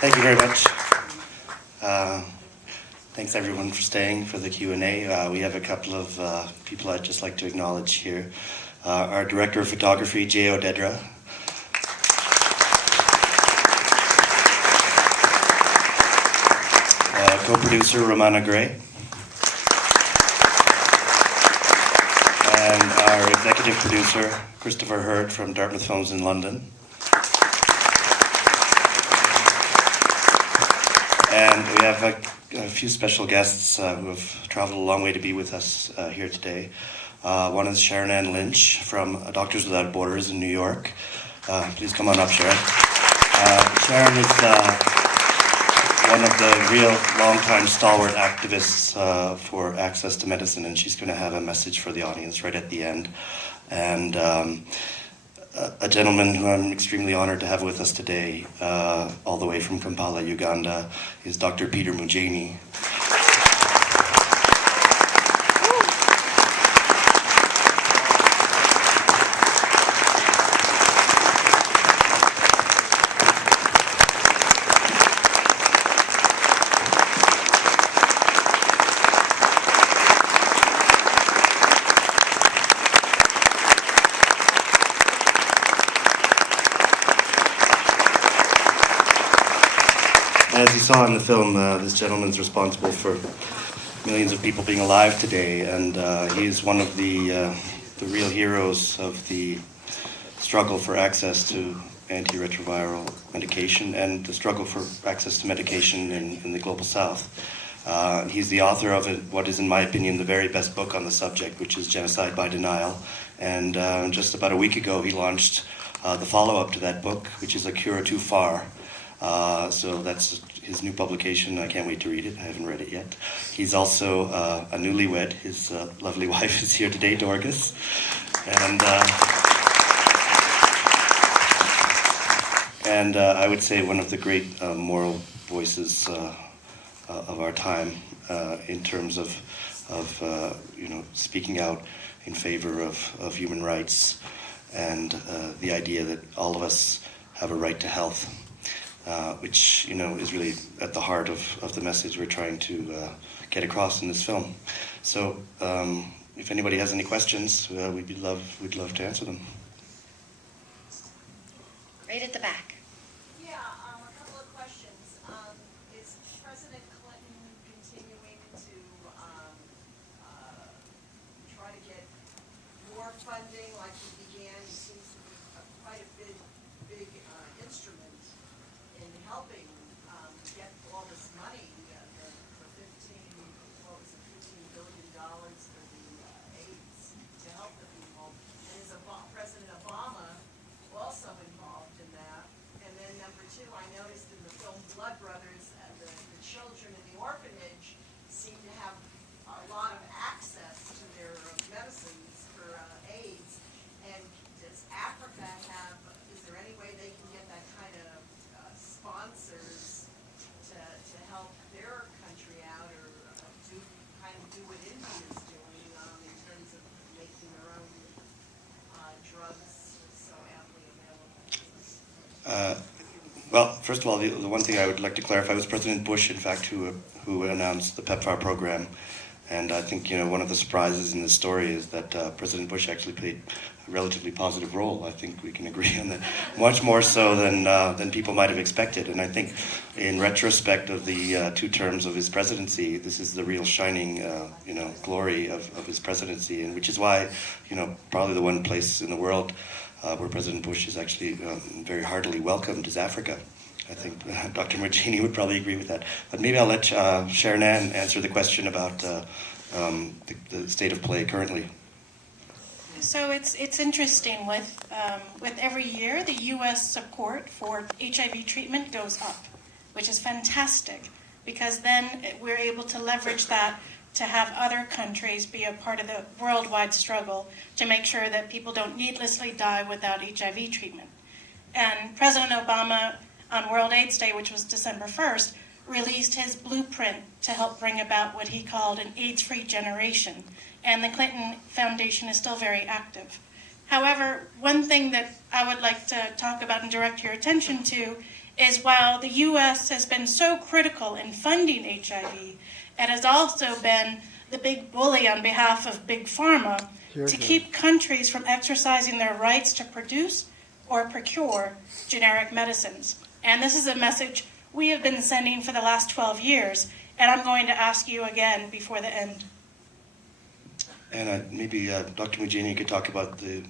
Thank you very much. Thanks everyone for staying for the Q&A. We have a couple of people I'd just like to acknowledge here. Our Director of Photography, J.O. Dedra. Co-producer, Romana Gray. And our executive producer, Christopher Hurd from Dartmouth Films in London. And we have a few special guests who have traveled a long way to be with us here today. One is Sharon Ann Lynch from Doctors Without Borders in New York. Please come on up, Sharon. Sharon is one of the real long-time stalwart activists for access to medicine, and she's going to have a message for the audience right at the end. And a gentleman who I'm extremely honored to have with us today, all the way from Kampala, Uganda, is Dr. Peter Mujeni. As you saw in the film, this gentleman's responsible for millions of people being alive today, and he is one of the real heroes of the struggle for access to antiretroviral medication and the struggle for access to medication in the global south. He's the author of what is, in my opinion, the very best book on the subject, which is Genocide by Denial. And just about a week ago, he launched the follow-up to that book, which is A Cure Too Far. So that's his new publication. I can't wait to read it. I haven't read it yet. He's also a newlywed. His lovely wife is here today, Dorcas. And I would say one of the great moral voices of our time in terms of speaking out in favor of human rights and the idea that all of us have a right to health. Which is really at the heart of the message we're trying to get across in this film. So, if anybody has any questions, we'd love to answer them. Right at the back. Yeah, a couple of questions. Is President Clinton continuing to try to get more funding like he began? He seems to be quite a big instrument in helping get all this money, for $15 billion for the AIDS to help the people. And is President Obama also involved in that? And then number two, I noticed in the film Blood Brothers, the children in the orphanage seem to have a lot of access to their medicines for AIDS. And does Africa is there any way they can get that kind of sponsors to help their country out, or do what India is doing in terms of making their own drugs so amply available? Well, first of all, the one thing I would like to clarify was President Bush, in fact, who announced the PEPFAR program. And I think one of the surprises in this story is that President Bush actually played a relatively positive role. I think we can agree on that, much more so than people might have expected. And I think, in retrospect of the 2 terms of his presidency, this is the real shining, glory of his presidency, and which is why, probably the one place in the world where President Bush is actually very heartily welcomed is Africa. I think Dr. Mujeni would probably agree with that. But maybe I'll let Sharon Ann answer the question about the state of play currently. So it's interesting with every year the U.S. support for HIV treatment goes up, which is fantastic, because then we're able to leverage that to have other countries be a part of the worldwide struggle to make sure that people don't needlessly die without HIV treatment. And President Obama, on World AIDS Day, which was December 1st, released his blueprint to help bring about what he called an AIDS-free generation. And the Clinton Foundation is still very active. However, one thing that I would like to talk about and direct your attention to is while the U.S. has been so critical in funding HIV, it has also been the big bully on behalf of Big Pharma to keep countries from exercising their rights to produce or procure generic medicines. And this is a message we have been sending for the last 12 years, and I'm going to ask you again before the end. And maybe Dr. Mujini could talk about the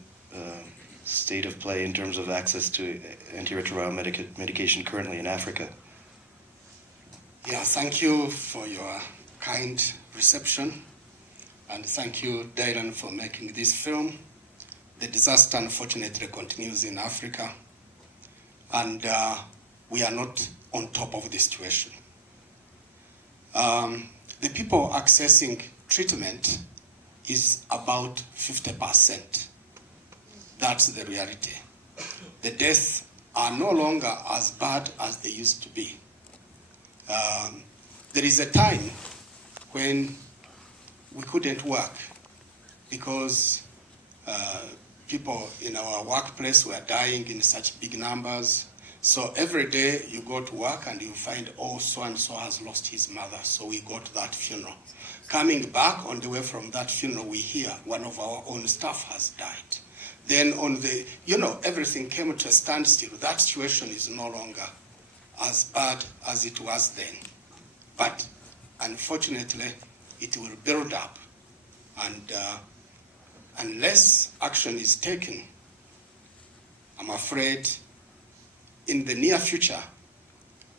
state of play in terms of access to antiretroviral medication currently in Africa. Yeah, thank you for your kind reception, and thank you, Dylan, for making this film. The disaster, unfortunately, continues in Africa, and we are not on top of the situation. The people accessing treatment is about 50%. That's the reality. The deaths are no longer as bad as they used to be. There is a time when we couldn't work because people in our workplace were dying in such big numbers. So every day you go to work and you find, oh, so-and-so has lost his mother, so we go to that funeral. Coming back on the way from that funeral, we hear one of our own staff has died. Then on the, everything came to a standstill. That situation is no longer as bad as it was then. But unfortunately, it will build up. And unless action is taken, I'm afraid in the near future,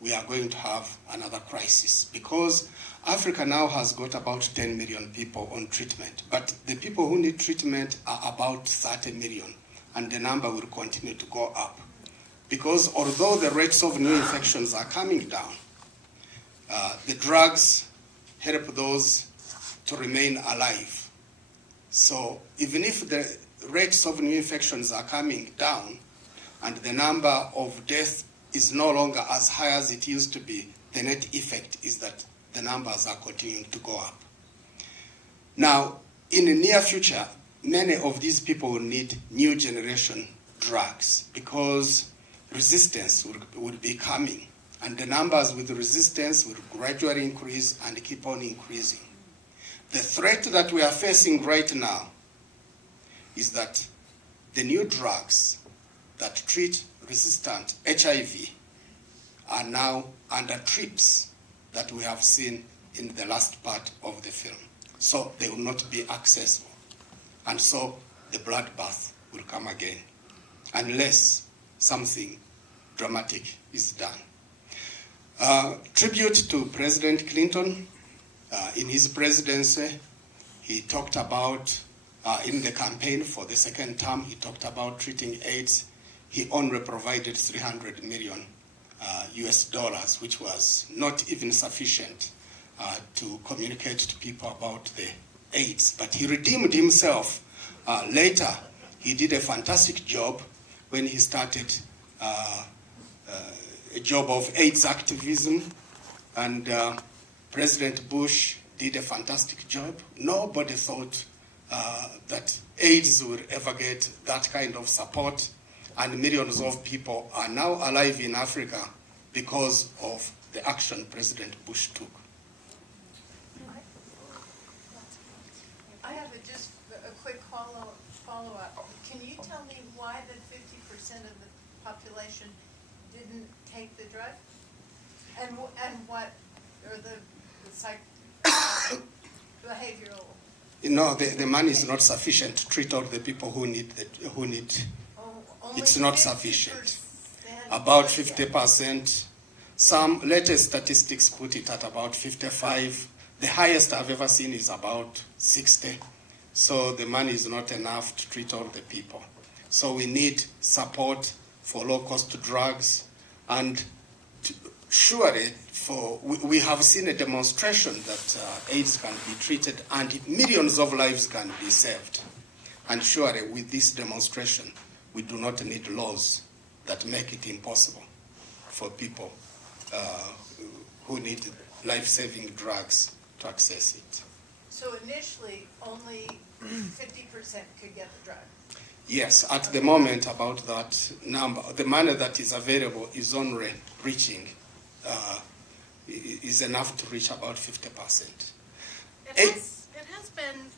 we are going to have another crisis, because Africa now has got about 10 million people on treatment, but the people who need treatment are about 30 million, and the number will continue to go up. Because although the rates of new infections are coming down, the drugs help those to remain alive. So even if the rates of new infections are coming down and the number of deaths is no longer as high as it used to be, the net effect is that the numbers are continuing to go up. Now, in the near future, many of these people will need new generation drugs because resistance will be coming, and the numbers with resistance will gradually increase and keep on increasing. The threat that we are facing right now is that the new drugs that treat resistant HIV are now under TRIPS that we have seen in the last part of the film. So they will not be accessible. And so the bloodbath will come again, unless something dramatic is done. Tribute to President Clinton. In his presidency, he talked about, in the campaign for the second term, he talked about treating AIDS. He only provided $300 million US dollars, which was not even sufficient to communicate to people about the AIDS. But he redeemed himself. Later, he did a fantastic job when he started a job of AIDS activism, and President Bush did a fantastic job. Nobody thought that AIDS would ever get that kind of support, and millions of people are now alive in Africa because of the action President Bush took. I have just a quick follow-up. Can you tell me why the 50% of the population didn't take the drug? And what are the behavioral? The money is not sufficient to treat all the people who need. It's not sufficient. About 50%. Some latest statistics put it at about 55. The highest I've ever seen is about 60. So the money is not enough to treat all the people. So we need support for low-cost drugs, and surely we have seen a demonstration that AIDS can be treated and millions of lives can be saved. And surely with this demonstration, we do not need laws that make it impossible for people who need life-saving drugs to access it. So initially, only 50% could get the drug? Yes, at the moment about that number, the money that is available is only reaching, is enough to reach about 50%. It has been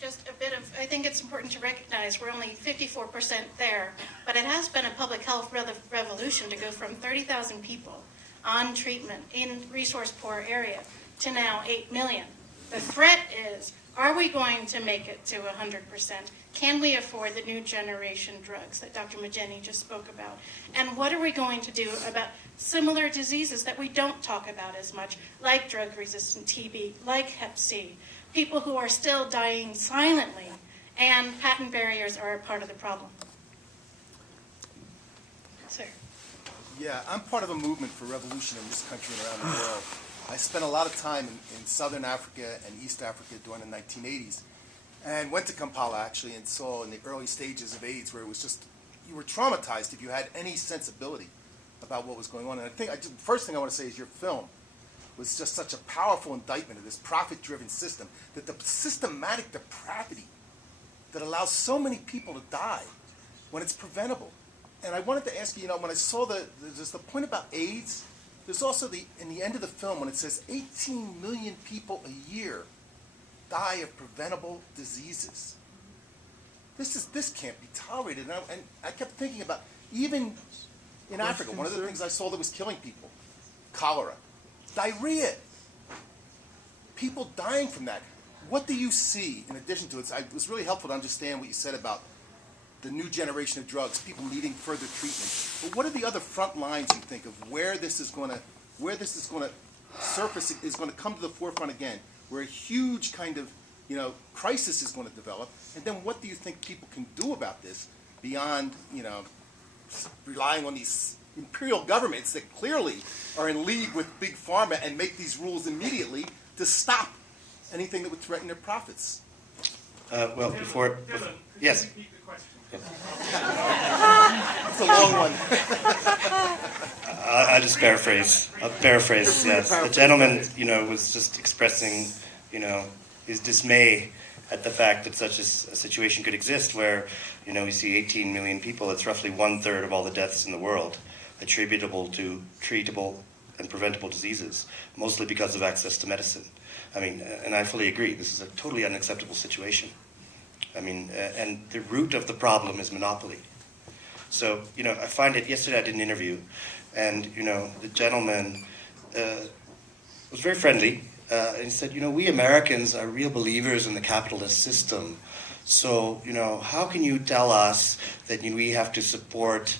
just a bit of, I think it's important to recognize we're only 54% there, but it has been a public health revolution to go from 30,000 people on treatment in resource-poor area to now 8 million. The threat is, are we going to make it to 100%? Can we afford the new generation drugs that Dr. Majeni just spoke about? And what are we going to do about similar diseases that we don't talk about as much, like drug-resistant TB, like Hep C, people who are still dying silently, and patent barriers are a part of the problem. Sir. Yeah, I'm part of a movement for revolution in this country and around the world. I spent a lot of time in Southern Africa and East Africa during the 1980s, and went to Kampala actually and saw in the early stages of AIDS where it was just, you were traumatized if you had any sensibility about what was going on. And I think the first thing I want to say is your film was just such a powerful indictment of this profit-driven system, that the systematic depravity that allows so many people to die when it's preventable. And I wanted to ask you, when I saw there's the point about AIDS, there's also in the end of the film when it says 18 million people a year die of preventable diseases. This can't be tolerated. And I kept thinking about, even in Africa, one of the things I saw that was killing people, cholera, diarrhea, people dying from that. What do you see in addition to it? It was really helpful to understand what you said about the new generation of drugs, people needing further treatment. But what are the other front lines you think of where this is going to surface, is going to come to the forefront again, where a huge kind of crisis is going to develop? And then what do you think people can do about this beyond relying on these imperial governments that clearly are in league with big pharma and make these rules immediately to stop anything that would threaten their profits? Well, before yes. It's a long one. I'll just paraphrase. Yes, the gentleman, was just expressing, his dismay at the fact that such a situation could exist, where, we see 18 million people. It's roughly 1/3 of all the deaths in the world attributable to treatable and preventable diseases, mostly because of access to medicine. I mean, and I fully agree. This is a totally unacceptable situation. I mean, and the root of the problem is monopoly. So, I find it, yesterday I did an interview, and, the gentleman was very friendly, and he said, we Americans are real believers in the capitalist system. So, how can you tell us that we have to support,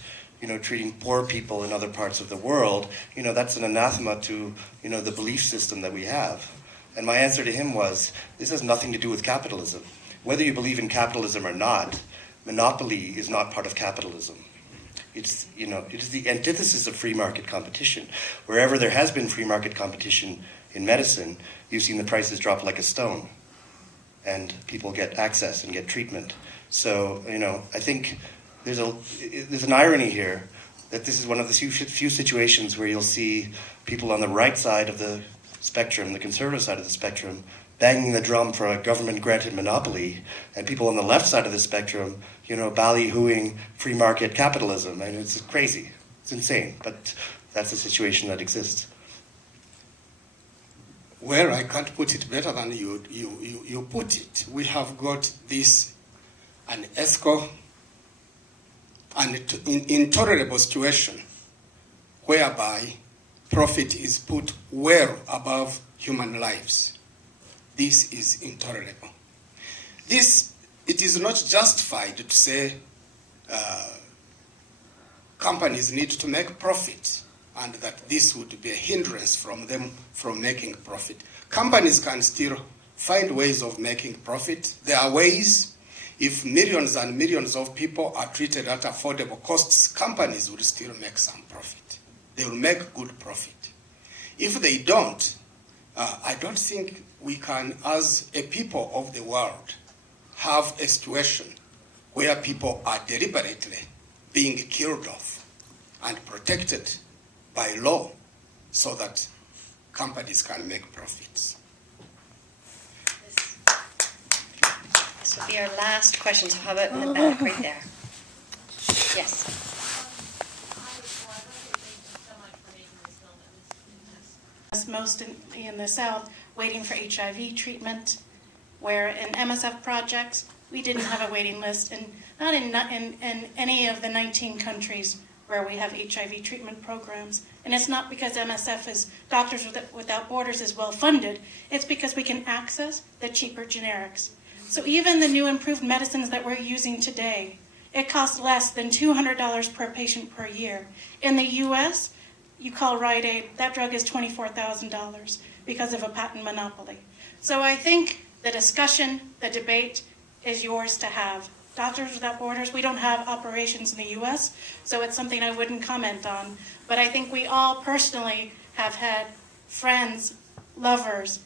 treating poor people in other parts of the world? That's an anathema to, the belief system that we have. And my answer to him was, this has nothing to do with capitalism. Whether you believe in capitalism or not, monopoly is not part of capitalism. It is the antithesis of free market competition. Wherever there has been free market competition in medicine, you've seen the prices drop like a stone, and people get access and get treatment. So, I think there's an irony here that this is one of the few situations where you'll see people on the right side of the spectrum, the conservative side of the spectrum, banging the drum for a government-granted monopoly, and people on the left side of the spectrum, ballyhooing free market capitalism. And it's crazy. It's insane. But that's the situation that exists. Well, I can't put it better than you put it. We have got an unethical and intolerable situation whereby profit is put well above human lives. This is intolerable. It is not justified to say companies need to make profit and that this would be a hindrance from them from making profit. Companies can still find ways of making profit. There are ways. If millions and millions of people are treated at affordable costs, companies will still make some profit. They will make good profit. If they don't, I don't think we can, as a people of the world, have a situation where people are deliberately being killed off and protected by law so that companies can make profits. This will be our last question, so how about in the back right there? Yes. Most in the South waiting for HIV treatment, where in MSF projects, we didn't have a waiting list, and not in any of the 19 countries where we have HIV treatment programs. And it's not because MSF is Doctors Without Borders is well funded, it's because we can access the cheaper generics. So even the new improved medicines that we're using today, it costs less than $200 per patient per year. In the US, you call Rite Aid, that drug is $24,000 because of a patent monopoly. So I think the discussion, the debate is yours to have. Doctors Without Borders, we don't have operations in the US, so it's something I wouldn't comment on. But I think we all personally have had friends, lovers,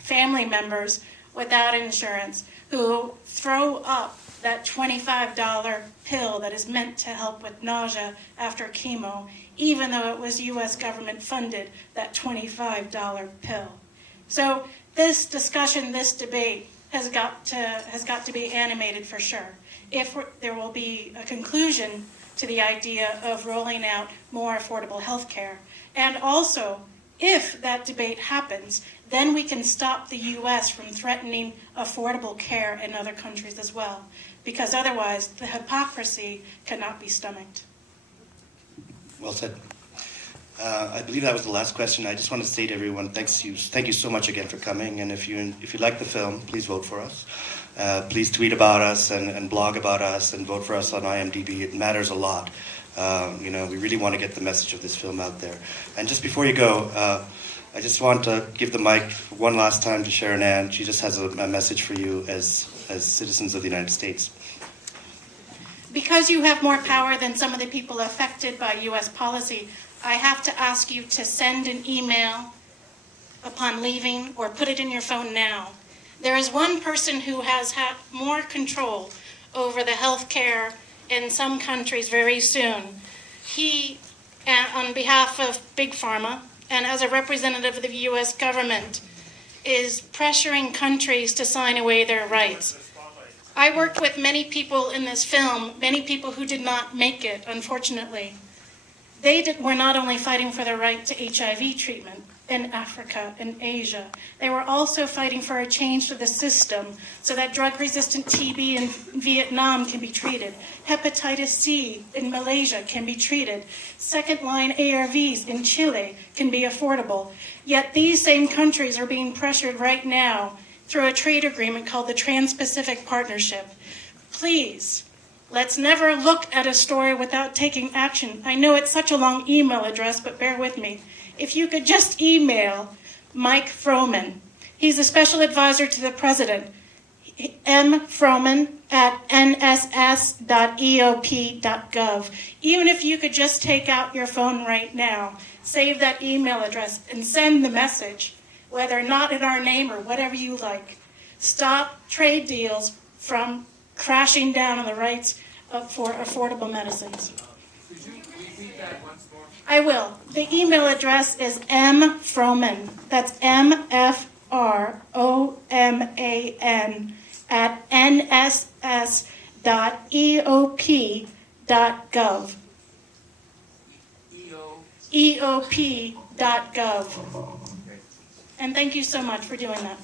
family members without insurance who throw up that $25 pill that is meant to help with nausea after chemo, even though it was US government funded, that $25 pill. So this discussion, this debate has got to be animated for sure. If there will be a conclusion to the idea of rolling out more affordable health care, and also if that debate happens, then we can stop the US from threatening affordable care in other countries as well, because otherwise the hypocrisy cannot be stomached. Well said. I believe that was the last question. I just want to say to everyone, thank you so much again for coming. And if you like the film, please vote for us. Please tweet about us and blog about us and vote for us on IMDb. It matters a lot. We really want to get the message of this film out there. And just before you go, I just want to give the mic one last time to Sharon Ann. She just has a message for you as citizens of the United States. Because you have more power than some of the people affected by US policy, I have to ask you to send an email upon leaving or put it in your phone now. There is one person who has had more control over the health care in some countries very soon. He, on behalf of Big Pharma and as a representative of the US government, is pressuring countries to sign away their rights. I worked with many people in this film, many people who did not make it, unfortunately. They were not only fighting for the right to HIV treatment in Africa and Asia, they were also fighting for a change to the system so that drug-resistant TB in Vietnam can be treated, hepatitis C in Malaysia can be treated, second-line ARVs in Chile can be affordable. Yet these same countries are being pressured right now through a trade agreement called the Trans-Pacific Partnership. Please, let's never look at a story without taking action. I know it's such a long email address, but bear with me. If you could just email Mike Froman. He's a special advisor to the president. mfroman@nss.eop.gov. Even if you could just take out your phone right now, save that email address and send the message, whether not in our name or whatever you like. Stop trade deals from crashing down on the rights for affordable medicines. Could you repeat that once more? I will. The email address is mfroman, that's MFROMAN, @nss.eop.gov. EOP.gov. And thank you so much for doing that.